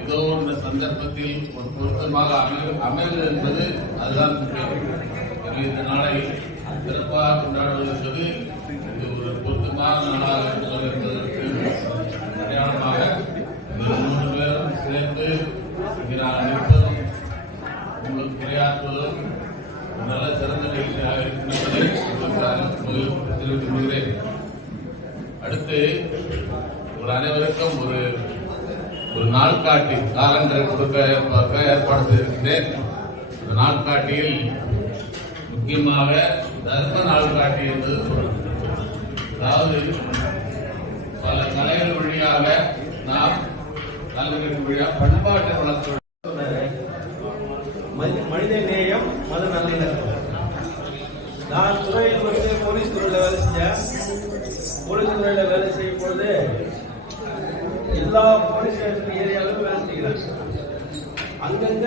ஏதோ இந்த சந்தர்ப்பத்தில் ஒரு பொருத்தமாக அமைவது என்பது அதுதான் முக்கியம். இந்த நாளை சிறப்பாக கொண்டாடுவது என்பது இது ஒரு பொருத்தமான நாளாக இருப்பது என்பதற்கு அடையாளமாக இந்த 3 பேரும் சேர்ந்து நாங்கள் நிற்பதும் உங்களுக்கு உரையாற்றுவதும் நல்ல சிறந்த நிகழ்ச்சியாக இருக்கின்றதை தெரிவித்துக் கொள்கிறேன். அடுத்து ஒரு அனைவருக்கும் ஒரு நாள்காட்டி காலண்டரை கொடுக்க ஏற்பாடு செய்திருக்கிறேன். இந்த நாள்காட்டியில் முக்கியமாக தர்ம நாள்காட்டி என்று சொல்லணும். அதாவது பல கலைகள் வழியாக நாம் கல்வியின் வழியாக பண்பாட்டை வளர்த்து மனித நேயம் மத நல்லிணக்கம். நான் துறையில் போலீஸ் துறையில் வேலை செஞ்சேன். போலீஸ் துறையில் வேலை செய்யும் பொழுது எல்லா போலீஸ் ஸ்டேஷன் ஏரியாவிலும் வேலை செய்கிறேன். அங்கங்க